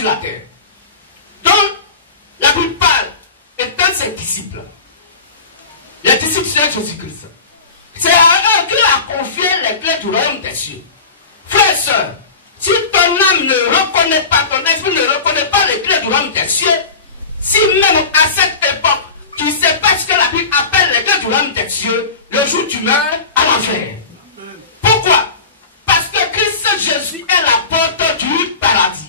sur la terre. Donc, la Bible parle, étant ses disciples, les disciples de Jésus-Christ, c'est à eux qu'il a confié les clés du royaume des cieux. Frères et sœurs, si ton âme ne reconnaît pas, ton esprit ne reconnaît pas les clés du royaume des cieux, si même à cette époque, tu ne sais pas ce que la Bible appelle les clés du royaume des cieux, le jour où tu meurs, à l'enfer. Pourquoi? Parce que Christ Jésus est la porte du paradis.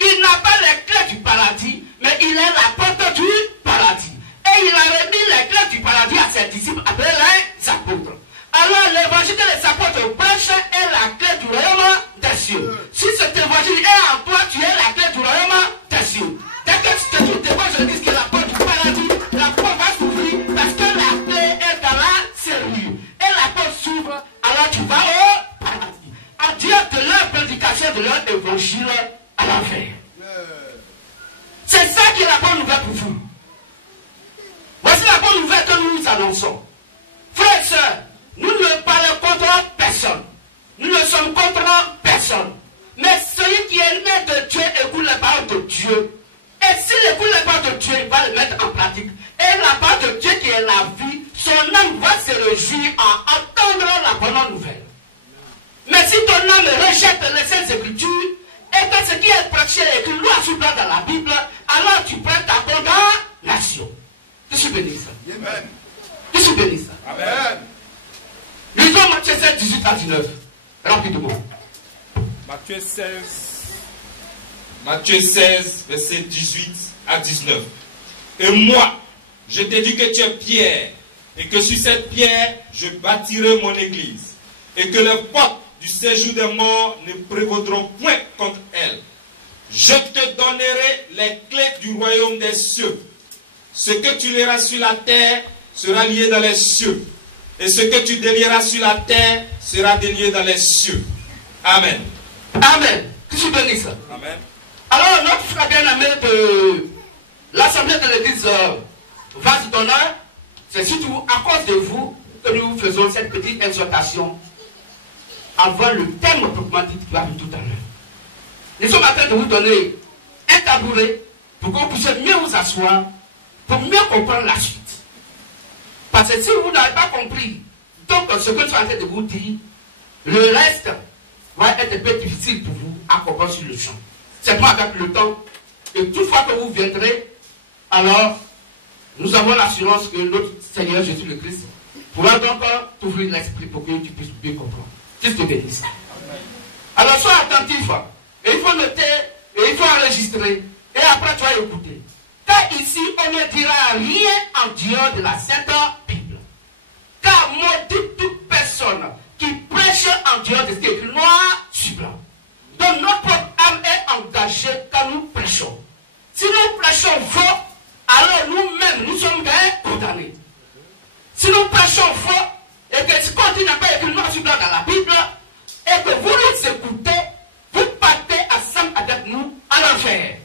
Il n'a pas les clés du paradis, mais il est la porte du paradis. Et il a remis les clés du paradis à ses disciples, appelés les apôtres. Alors l'évangile que les apôtres prêchent est la clé du royaume des cieux. Si cet évangile est en toi, tu es la clé du royaume des cieux. Dès que tu te trouves devant, je dis que la porte du paradis, la porte va s'ouvrir parce que la clé est dans la serrure. Et la porte s'ouvre, alors tu vas au paradis. En Dieu de leur prédication, de leur évangile à l'enfer. C'est ça qui est la bonne nouvelle pour vous. Voici la bonne nouvelle que nous nous annonçons. Frères et sœurs, nous ne parlons contre personne. Nous ne sommes contre personne. Mais celui qui est né de Dieu écoute la parole de Dieu. Et s'il écoute la parole de Dieu, il va le mettre en pratique. Et la parole de Dieu qui est la vie, son âme va se réjouir en entendant la bonne nouvelle. Mais si ton âme rejette les saintes écritures, et que ce qui est prêché est écrit noir sur blanc dans la Bible, alors tu prends ta condamnation. Je suis béni ça. Amen. Je suis béni ça. Amen. Lisons Matthieu 16, 18 à 19. Rapidement. Matthieu 16, verset 18 à 19. Et moi, je t'ai dit que tu es pierre, et que sur cette pierre, je bâtirai mon église, et que les portes du séjour des morts ne prévaudront point contre elle. Je te donnerai les clés du royaume des cieux. Ce que tu lieras sur la terre sera lié dans les cieux. Et ce que tu délieras sur la terre sera délié dans les cieux. Amen. Amen. Que je bénisse ça. Amen. Alors, notre frère bien-aimé de l'Assemblée de l'Église Vase d'honneur, c'est surtout à cause de vous que nous faisons cette petite exhortation avant le thème proprement dit qui va venir tout à l'heure. Nous sommes en train de vous donner un tabouret pour que vous puissiez mieux vous asseoir, pour mieux comprendre la suite. Parce que si vous n'avez pas compris donc ce que je suis en train de vous dire, le reste va être un peu difficile pour vous à comprendre sur le champ. C'est moi avec le temps, et toutefois que vous viendrez, alors nous avons l'assurance que notre Seigneur Jésus le Christ pourra donc t'ouvrir l'esprit pour que tu puisses bien comprendre. Qu'il te bénisse. Alors sois attentif, et il faut noter, et il faut enregistrer, et après tu vas écouter. Car ici, on ne dira rien en dehors de la Sainte Bible. Car maudit toute personne qui prêche en dehors de ce qui est écrit noir sur blanc. Donc notre âme est engagée quand nous prêchons. Si nous prêchons faux, alors nous-mêmes, nous sommes condamnés. Si nous prêchons faux, et que ce qu'on dit n'a pas écrit noir sur blanc dans la Bible, et que vous nous écoutez, vous partez ensemble avec nous à l'enfer.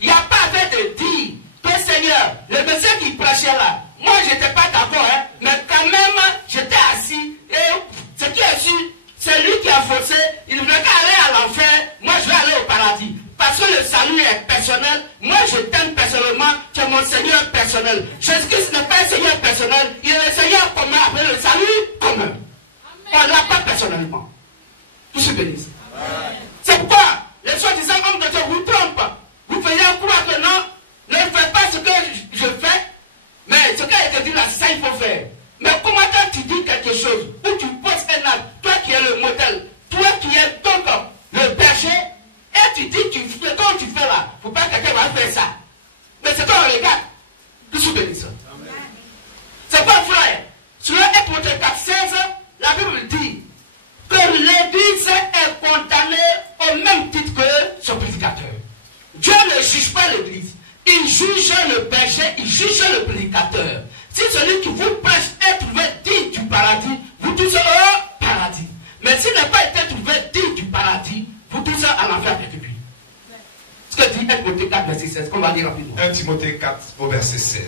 Il n'y a pas fait de dire que Seigneur, le monsieur qui prêchait là, moi je n'étais pas d'accord, hein, mais quand même j'étais assis, et ce qui est sûr, c'est lui qui a forcé, il ne veut qu'aller à l'enfer, moi je vais aller au paradis. Parce que le salut est personnel, moi je t'aime personnellement, tu es mon Seigneur personnel. Jésus-Christ n'est pas un Seigneur personnel, il est le Seigneur commun, après le salut commun. On ne l'a pas personnellement. Tout se bénisse. C'est pourquoi les soi-disant hommes de Dieu vous trompent. Vous faites croire que non, ne faites pas ce que je fais, mais ce qui a été dit là, c'est ça qu'il faut faire. Mais comment tu dis quelque chose, où tu poses un acte, toi qui es le modèle, toi qui es donc le berger, et tu dis, quand tu fais là, il ne faut pas que quelqu'un va faire ça. Mais c'est toi on regarde. Que je bénisse. C'est pas frère. Sur Actes 4:16, la Bible dit que l'Église est condamnée au même titre que son prédicateur. Dieu ne juge pas l'Église. Il juge le berger, il juge le prédicateur. Si celui qui vous prêche est trouvé digne du paradis, vous tous au paradis. Mais s'il n'a pas été trouvé digne du paradis, vous tous à l'enfer avec lui. Ce que dit 1 Timothée 4, verset 16, qu'on va dire rapidement. 1 Timothée 4, verset 16.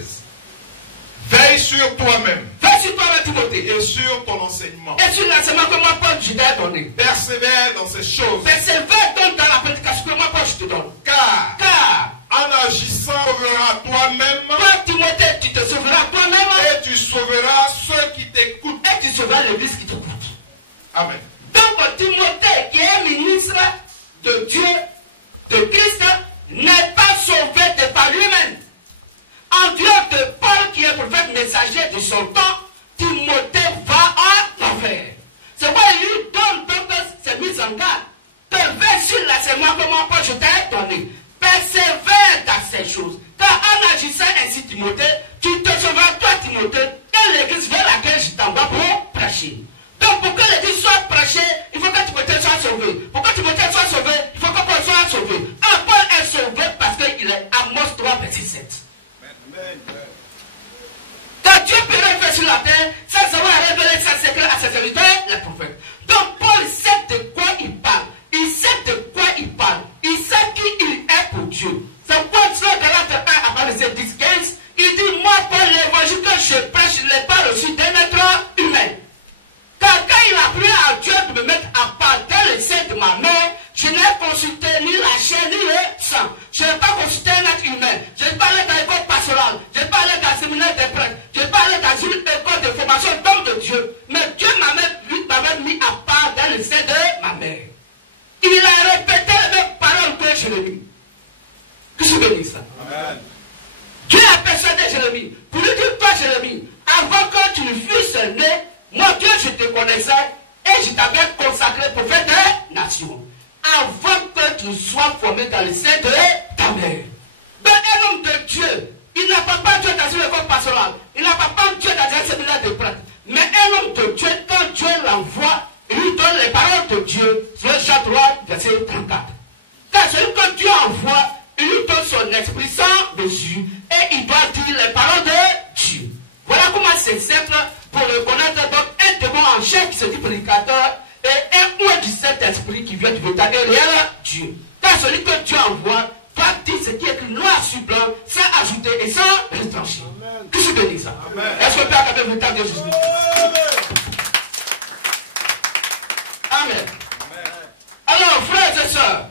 Veille sur toi-même. Veille sur toi-même, Timothée. Et sur ton enseignement. Et sur l'enseignement que moi, Paul, je t'ai donné. Persévère dans ces choses. Persévère donc dans la prédication que moi, Paul, je te donne. Car agissant, tu sauveras toi-même. Toi, Timothée, tu te sauveras toi-même. Et tu sauveras ceux qui t'écoutent. Et tu sauveras l'église qui t'écoute. Amen. Donc, Timothée, qui est ministre de Dieu, de Christ, n'est pas sauvé de par lui-même. En dehors de Paul, qui est prophète messager de son temps, Timothée va en enfer. C'est pourquoi il lui donne donc ses mises en garde. Te vais sur l'enseignement que moi, Paul, je t'ai donné. Persévère dans ces choses. Car en agissant ainsi, Timothée, tu te sauveras, toi, Timothée, et l'église vers laquelle je t'envoie pour prêcher. Donc, pour que l'église soit prêchée, il faut que Timothée soit sauvé. Pour que Timothée soit sauvé, il faut que Paul soit sauvé. Paul est sauvé parce qu'il est Amos 3, verset 7. Quand Dieu peut faire sur la terre, sans savoir révéler sa secret à ses serviteurs, les prophètes. Donc, Paul sait de quoi il parle. Il sait de quoi il parle. Il sait qui il est pour Dieu. C'est pourquoi sur Galates 1, à verset 10-15, il dit, moi, Paul, l'évangile que je prêche, je ne l'ai pas reçu d'un être humain. Car quand il a pris à Dieu de me mettre à part dans le sein de ma mère, je n'ai consulté ni la chair ni le sang. Je n'ai pas consulté un être humain. Je n'ai pas allé dans l'école pastorale. Je n'ai pas allé dans le séminaire des prêtres. Je n'ai pas allé dans une école de formation d'homme de Dieu. Mais Dieu m'avait mis à part dans le sein de ma mère. Il a répété les mêmes paroles que Jérémie. Que je bénisse ça. Amen. Dieu a persuadé Jérémie. Pour lui dire, toi Jérémie, avant que tu ne fusses né, moi Dieu je te connaissais et je t'avais consacré prophète des nations. Avant que tu sois formé dans le sein de ta mère. Mais un homme de Dieu, il n'a pas Dieu dans une école pastorale. Il n'a pas Dieu dans un séminaire de prêtres. Mais un homme de Dieu, quand Dieu l'envoie, il lui donne les paroles de Dieu. Sur le chapitre 3, verset 34. Car celui que Dieu envoie, il lui donne son esprit sans mesure. Et il doit dire les paroles de Dieu. Voilà comment c'est simple pour reconnaître donc un démon en chair qui se dit prédicateur et un ouïe du Saint-Esprit qui vient du véritable et réel Dieu. Car celui que Dieu envoie va dire ce qui est écrit noir sur blanc, sans ajouter et sans retrancher. Que je bénis ça. Est-ce que le Père a le véritable Dieu Jésus? Amen. Alors, frères et sœurs,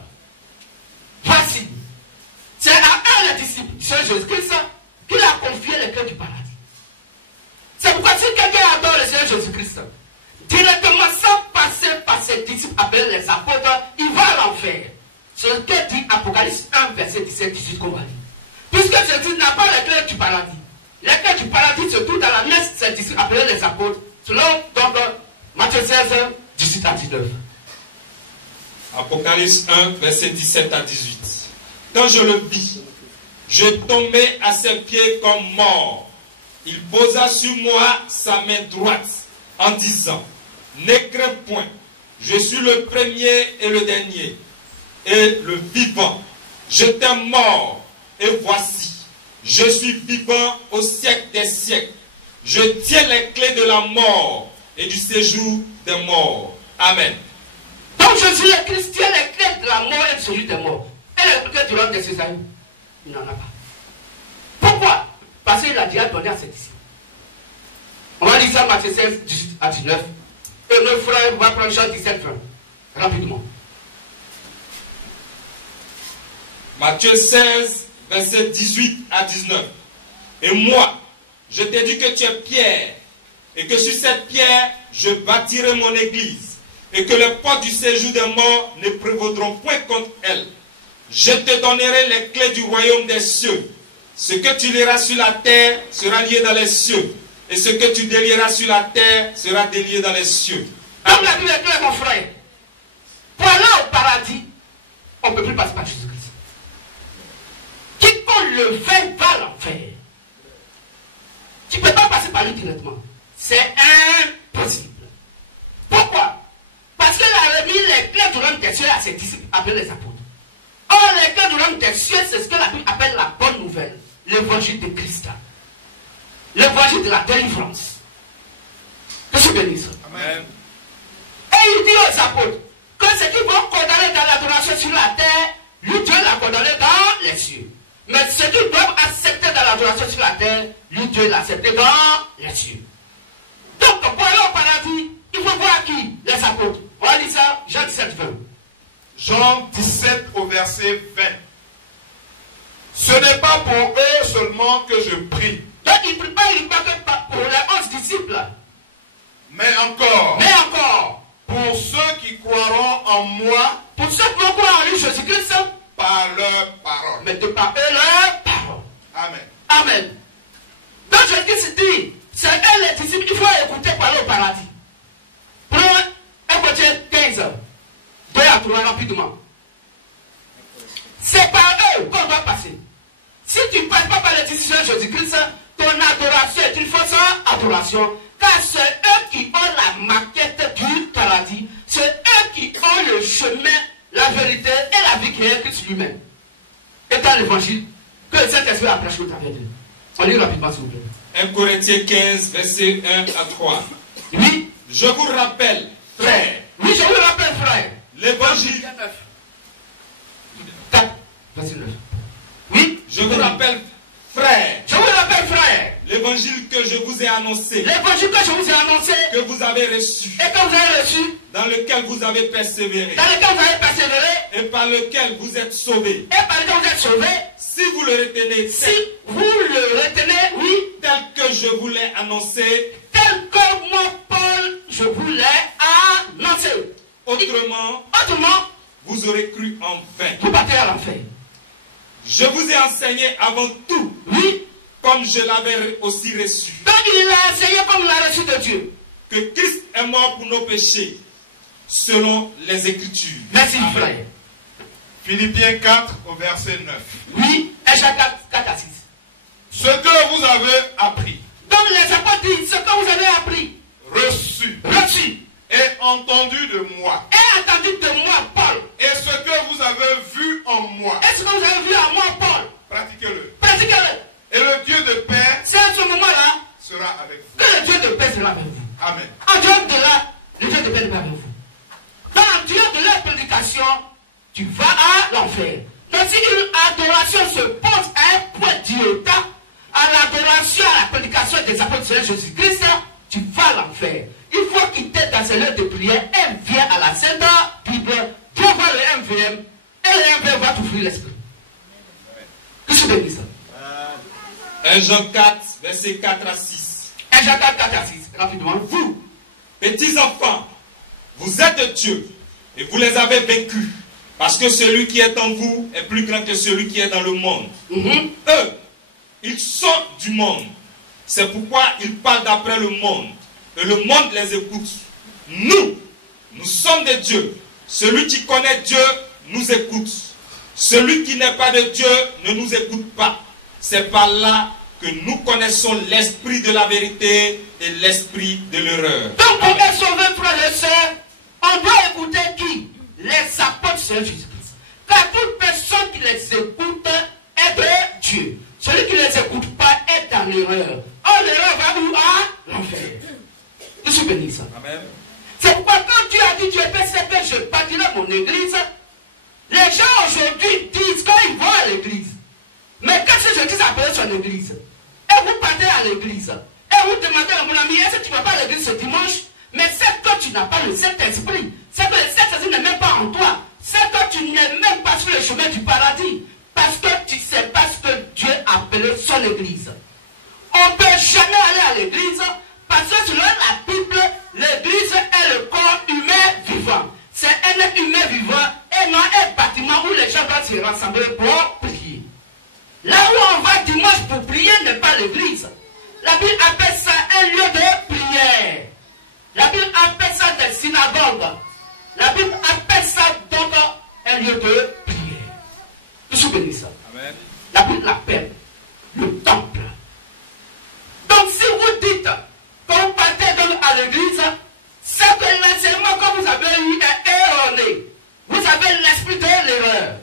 voici. C'est à un des disciples du Seigneur Jésus-Christ qu'il a confié les clés du paradis. C'est pourquoi si quelqu'un adore le Seigneur Jésus-Christ, directement sans passer par ses disciples appelés les apôtres, il va à l'enfer. C'est ce que dit Apocalypse 1, verset 17-18 qu'on va lire. Puisque Jésus n'a pas les clés du paradis. Les clés du paradis se trouvent dans la main de ses disciples appelés les apôtres, selon donc Matthieu 16, 18 à 19. Apocalypse 1, verset 17 à 18. Quand je le vis, je tombai à ses pieds comme mort. Il posa sur moi sa main droite en disant, n'aie craint point, je suis le premier et le dernier, et le vivant. J'étais mort, et voici, je suis vivant au siècle des siècles. Je tiens les clés de la mort et du séjour des morts. Amen. Donc Jésus le Christ tient les clés de la mort et du séjour des morts. Et les clés du royaume des Césariens, il n'en a pas. Pourquoi? Parce qu'il a déjà donné à ses disciples. On va lire ça Matthieu 16, 18 à 19. Et nos frères vont prendre Jean 17, 20. Rapidement. Matthieu 16, verset 18 à 19. Et moi, je t'ai dit que tu es Pierre, et que sur cette pierre, je bâtirai mon église, et que les portes du séjour des morts ne prévaudront point contre elle. Je te donnerai les clés du royaume des cieux. Ce que tu lieras sur la terre sera lié dans les cieux. Et ce que tu délieras sur la terre sera délié dans les cieux. Comme la Bible est claire, mon frère. Pour aller au paradis, on ne peut plus passer par Jésus-Christ. Quiconque le fait va à l'enfer. Tu ne peux pas passer par lui directement. C'est impossible. Pourquoi? Parce qu'il a remis les clés du royaume des cieux à ses disciples appelés les apôtres. Or, les clés du royaume des cieux, c'est ce que la Bible appelle la bonne nouvelle. L'évangile de Christ. L'évangile de la délivrance. Que je bénisse. Amen. Et il dit aux apôtres que ceux qui vont condamner dans l'adoration sur la terre, lui Dieu l'a condamné dans les cieux. Mais ceux qui doivent accepter dans l'adoration sur la terre, lui Dieu l'a accepté dans les cieux. Donc pour aller au paradis, il faut voir qui? Les apôtres. On va lire ça, Jean 17, 20. Jean 17 au verset 20. Ce Ce n'est pas pour eux seulement que je prie. Donc il ne prie pas uniquement que pour les 11 disciples. Mais encore, pour ceux qui croiront en moi, pour ceux qui vont croire en lui, Jésus-Christ, par leur parole. mais de par eux leur parole. Amen. Amen. Donc Jésus-Christ dit, c'est eux les disciples qu'il faut écouter parler au paradis. Prenons 1 Corinthiens 15, 2 à 3 rapidement. C'est par eux qu'on doit passer. Si tu ne passes pas par les disciples de Jésus-Christ, ton adoration est une fausse adoration. Car c'est eux qui ont la maquette du paradis. C'est eux qui ont le chemin, la vérité et la vie qui est Christ lui-même. Et dans l'évangile, que le Saint-Esprit a prêché au travers d'eux. On lit rapidement s'il vous plaît. 1 Corinthiens 15, verset 1 à 3. Oui. Je vous rappelle, frère. Oui, je vous rappelle, frère. L'évangile. 4, verset 9. Oui. Je vous rappelle, frère. Je vous rappelle, frère. L'évangile que je vous ai annoncé. L'évangile que je vous ai annoncé. Que vous avez reçu. Et que vous avez reçu. Dans lequel vous avez persévéré. Dans lequel vous avez persévéré. Et par lequel vous êtes sauvés. Et par lequel vous êtes sauvés. Si vous le retenez. Si vous le retenez, oui. Tel que je vous l'ai annoncé. Tel que moi, Paul, je vous l'ai annoncé. Autrement, vous aurez cru en vain. Vous partez à l'enfer. Je vous ai enseigné avant tout. Oui. Comme je l'avais aussi reçu. Donc il a enseigné comme il l'a reçu de Dieu. Que Christ est mort pour nos péchés. Selon les Écritures. Merci, frère. Philippiens 4 au verset 9. Oui, Échec 4 à 6. Ce que vous avez appris. Donc les apôtres disent ce que vous avez appris. Reçu. Et entendu de moi. Et entendu de moi, Paul. Et ce que vous avez vu en moi. Et ce que vous avez vu en moi, Paul. Pratiquez-le. Pratiquez-le. Et le Dieu de paix. C'est à ce moment-là. Sera avec vous. Que le Dieu de paix sera avec vous. Amen. En dehors de là, le Dieu de paix n'est pas avec vous. Donc en dehors de leur prédication, tu vas à l'enfer. Donc si une adoration se pose à un point d'iota, à l'adoration, à la prédication des apôtres du Seigneur Jésus-Christ, tu vas à l'enfer. Il faut quitter ta cellule de prière et viens à la Sainte Bible. Dieu va le MVM et le MVM va t'ouvrir l'esprit. Que je bénisse. 1 Jean 4, verset 4 à 6. 1 Jean 4, 4 à 6. Rapidement. Vous, petits enfants, vous êtes de Dieu et vous les avez vaincus. Parce que celui qui est en vous est plus grand que celui qui est dans le monde. Eux, ils sont du monde. C'est pourquoi ils parlent d'après le monde. Et le monde les écoute. Nous sommes de Dieu. Celui qui connaît Dieu nous écoute. Celui qui n'est pas de Dieu ne nous écoute pas. C'est par là que nous connaissons l'esprit de la vérité et l'esprit de l'erreur. Donc pour être sauvé, frères et sœurs, on doit écouter qui? Les apôtres de Jésus-Christ. Car toute personne qui les écoute est de Dieu. Celui qui ne les écoute pas est dans l'erreur. Or l'erreur va où? À l'enfer. Je suis béni ça. Amen. C'est pourquoi quand Dieu a dit Dieu c'est que je bâtirai mon église, les gens aujourd'hui disent quand ils vont à l'église. Mais quand ce Jésus appelle son église, et vous partez à l'église, et vous demandez à mon ami, est-ce que tu ne vas pas à l'église ce dimanche? Mais c'est que tu n'as pas le Saint-Esprit. C'est que le Saint-Esprit n'est même pas en toi. C'est que tu n'es même pas sur le chemin du paradis. Parce que tu ne sais pas ce que Dieu a appelé son église. On ne peut jamais aller à l'église parce que selon la Bible, l'église est le corps humain vivant. C'est un être humain vivant et non un bâtiment où les gens doivent se rassembler pour prier. Là où on va dimanche pour prier n'est pas l'église. La Bible appelle ça un lieu de prière. La Bible appelle ça des synagogues. La Bible appelle ça donc un lieu de prière. Je suis béni ça. Amen. La Bible l'appelle le temple. Donc si vous dites quand vous partez donc à l'église, c'est que l'enseignement que vous avez eu est erroné. Vous avez l'esprit de l'erreur.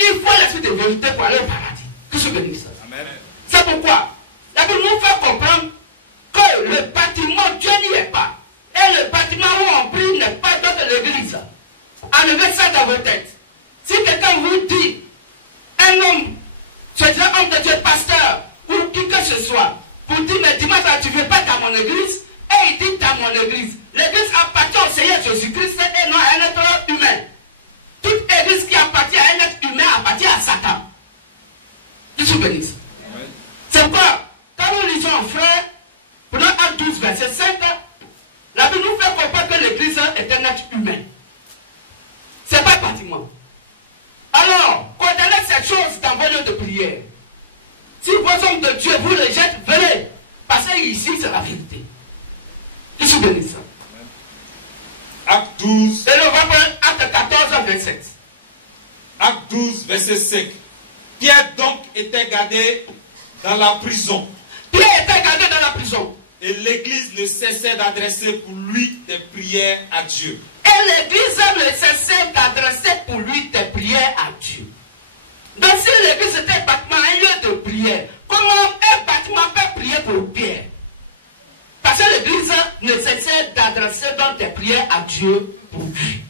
Il faut l'esprit de vérité pour aller au paradis. Que je bénisse ça. Amen. C'est pourquoi la Bible nous fait comprendre que le bâtiment, Dieu n'y est pas. Et le bâtiment où on prie n'est pas dans l'église. Enlevez ça dans vos têtes. Si quelqu'un vous dit, un homme, je dirais homme de Dieu, pasteur, ou qui que ce soit, pour dire, mais dimanche, tu ne veux pas dans mon église, et il dit dans mon église. L'église appartient au Seigneur Jésus-Christ et non à un être humain. Toute église qui appartient à un être humain appartient à Satan. ici, c'est la vérité. Que je bénisse ça. Acte 12. Et nous va prendre acte 14, 27. Acte 12, verset 5. Pierre donc était gardé dans la prison. Pierre était gardé dans la prison. Et l'église ne cessait d'adresser pour lui des prières à Dieu. Et l'église ne cessait d'adresser pour lui des prières à Dieu. Donc si l'église était un bâtiment, un lieu de prière, comment un bâtiment peut prier pour Pierre? Parce que l'église ne cessait d'adresser donc des prières à Dieu pour lui.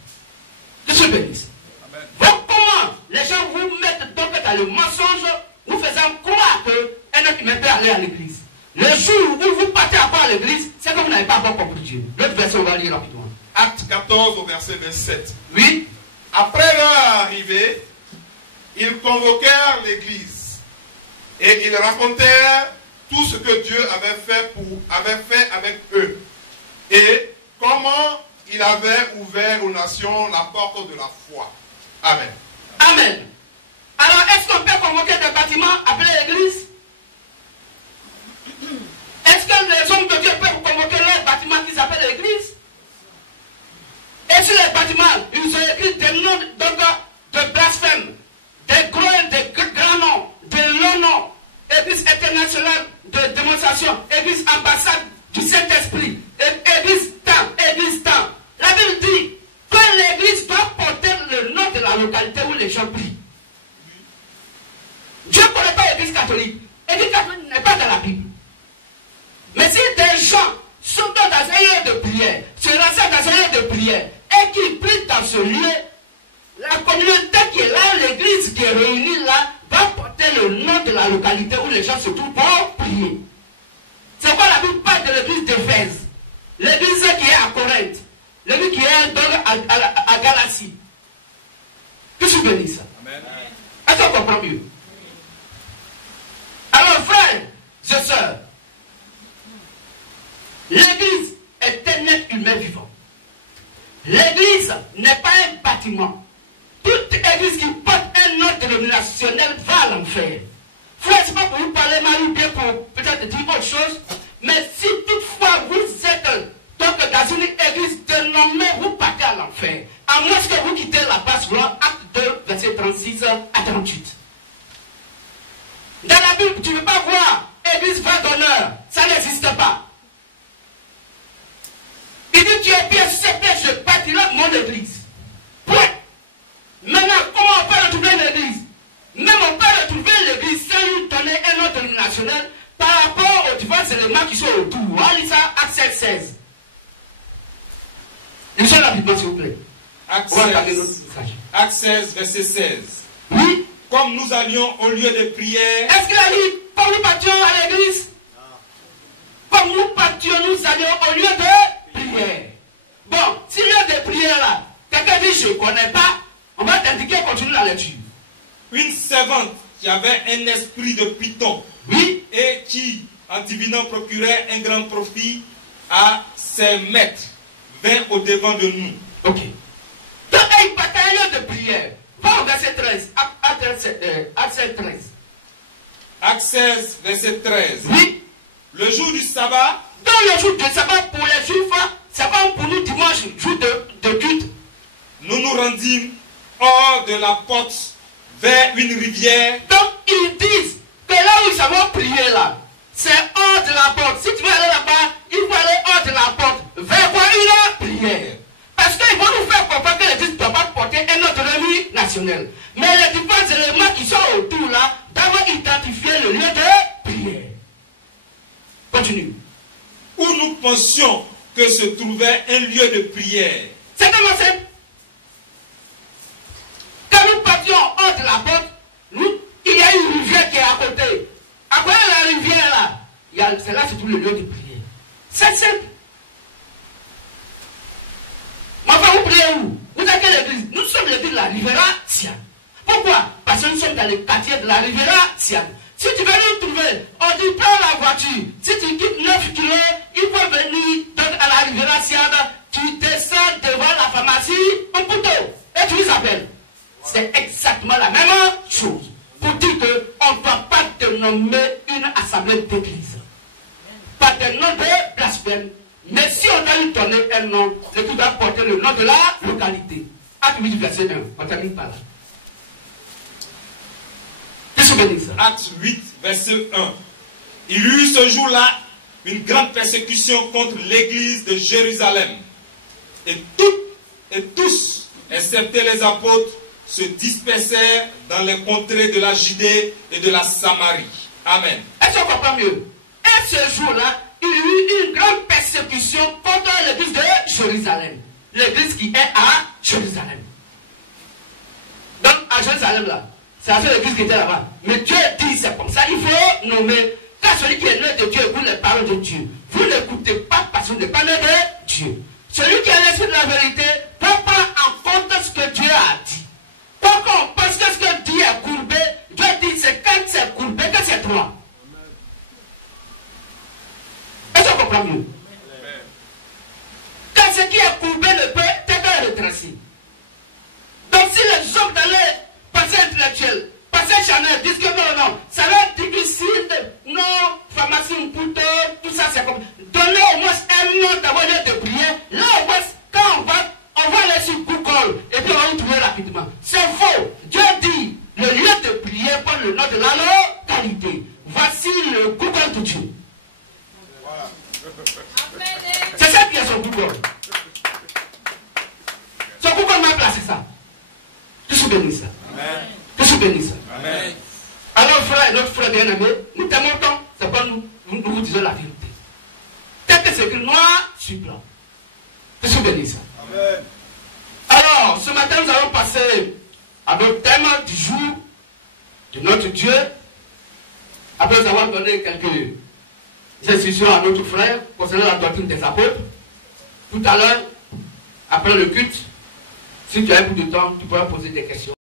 Que je bénisse. Donc comment les gens vous mettent donc dans le mensonge, vous faisant croire qu'un homme qui peut aller à l'église. Le jour où vous partez à part à l'église, c'est que vous n'avez pas encore compris Dieu. L'autre verset, on va lire rapidement. Acte 14 au verset 27. Oui. Après leur arrivée, ils convoquèrent l'église et ils racontèrent tout ce que Dieu avait fait avec eux et comment il avait ouvert aux nations la porte de la foi. Amen. Amen. Alors, est-ce qu'on peut convoquer des bâtiments appelés l'église? Est-ce que les hommes de Dieu peuvent convoquer leurs bâtiments qui s'appellent l'église? Et sur les bâtiments, ils ont écrit des noms de blasphème, des grands noms, des longs noms. Église internationale de démonstration, église ambassade du Saint-Esprit, église temps. La Bible dit que l'église doit porter le nom de la localité où les gens prient. Dieu ne connaît pas l'église catholique. L'église catholique n'est pas dans la Bible. Mais si des gens sont dans un lieu de prière, se rassemblent dans un lieu de prière, et qui prient dans ce lieu, la communauté qui est là, l'église qui est réunie là, va porter le nom de la localité où les gens se trouvent pour prier. C'est quoi la Bible parle de l'église d'Éphèse, l'église qui est à Corinthe, l'église qui est à Galatie. Que je bénisse ça. Est-ce qu'on comprend mieux? Alors frères et sœurs, l'église est un être humain vivant. L'église n'est pas un bâtiment. Toute église qui porte un nom dénominationnel va à l'enfer. Frère, c'est pas pour vous parler mal ou bien pour peut-être dire autre chose, mais si toutefois vous êtes donc dans une église dénommée, vous partez à l'enfer. À moins que vous quittez la base loi, acte 2, verset 36 à 38. Dans la Bible, tu ne peux pas voir église vrai d'honneur. Ça n'existe pas. Il dit, tu es bien séparé, je bâtirai mon église. Point. Maintenant, comment on peut retrouver l'église? Même on peut retrouver l'église sans lui donner un nom dénominationnel par rapport aux divers éléments qui sont autour. Allez ça, acte 16. Lisez rapidement, s'il vous plaît. Acte 16, verset 16. Oui. Comme nous allions au lieu de prière. Est-ce qu'il a dit, comme nous partions à l'église? Comme nous partions, nous allions au lieu de prière. Bon, si lieu de prière là, quelqu'un dit je ne connais pas, on va t'indiquer, continue la lecture. Une servante qui avait un esprit de python. Oui. Et qui, en divinant, procurait un grand profit à ses maîtres, vint au devant de nous. Ok. Donc, il partait à un lieu de prière. Va au verset 13. Acte 13. Acte 16, verset 13. Oui. Le jour du sabbat. Dans le jour du sabbat pour les juifs, c'est pas pour nous dimanche, jour de culte. Nous nous rendîmes hors de la porte vers une rivière. Donc ils disent que là où ils savent prier là, c'est hors de la porte. Si tu veux aller là-bas, il faut aller hors de la porte. Vers quoi une prière. Parce qu'ils vont nous faire comprendre que l'église ne doit pas porter un autonomie nationale. Mais les différents éléments qui sont autour là doivent identifier le lieu de prière. Continue. Où nous pensions que se trouvait un lieu de prière. C'est tellement simple. Quand nous partions hors de la porte, il y a une rivière qui est à côté. À côté de la rivière là, c'est là que se trouve le lieu de prière. C'est simple. Mais enfin, vous priez où? Vous êtes quelle église? Nous sommes l'église de la Riviera Sian. Pourquoi? Parce que nous sommes dans le quartier de la Riviera Sian. Si tu veux nous trouver, on dit prends la voiture. Si tu quittes 9 km, il faut venir à la Riviera Sian. Tu descends devant la pharmacie, un couteau, et tu les appelles. C'est exactement la même chose. Pour dire qu'on ne doit pas dénommer une assemblée d'église. Pas de nom blasphème. Mais si on a lui donné un nom, l'église doit porter le nom de la localité. Acte 8, verset 1. On termine par là. Acte 8, verset 1. Il y eut ce jour-là une grande persécution contre l'église de Jérusalem. Et tous, excepté les apôtres, se dispersèrent dans les contrées de la Judée et de la Samarie. Amen. Est-ce qu'on comprend mieux? Et ce jour-là, il y eut une grande persécution contre l'église de Jérusalem. L'église qui est à Jérusalem. Donc, à Jérusalem, là, c'est la seule église qui était là-bas. Mais Dieu dit, c'est comme ça, il faut nommer. Car celui qui est né de Dieu écoute les paroles de Dieu. Vous n'écoutez pas parce que vous n'êtes pas né de Dieu. Celui qui est l'esprit de la vérité prend pas en compte ce que Dieu a dit. Pourquoi? Parce que ce que Dieu est courbé, Dieu dit c'est quand c'est courbé que c'est droit. Est-ce qu'on comprend mieux? Quand ce qui est courbé ne peut être retracé. Donc si les hommes dans les pensées intellectuelles, pensées charnelles disent que non, ça va être difficile, non, pharmacie, un couteau, tout ça c'est comme. Donnez au moins un nom d'abord de prière. Là au moins, quand on va aller sur Google et puis on va y trouver rapidement. C'est faux. Dieu dit, le lieu de prière prend le nom de la localité. Voici le Google de Dieu. Voilà. C'est ça qui est son Google. Son Google m'a placé ça. Que je bénisse ça. Amen. Que je bénisse ça. Amen. Alors frère, notre frère bien-aimé, nous t'aimons tant, c'est pas nous vous disons la vérité. Tel que c'est écrit noir sur blanc. Que je bénisse ça. Amen. Alors, ce matin, nous allons passer à notre thème du jour de notre Dieu. Après avoir donné quelques instructions à notre frère concernant la doctrine des apôtres, tout à l'heure, après le culte, si tu as un peu de temps, tu pourras poser des questions.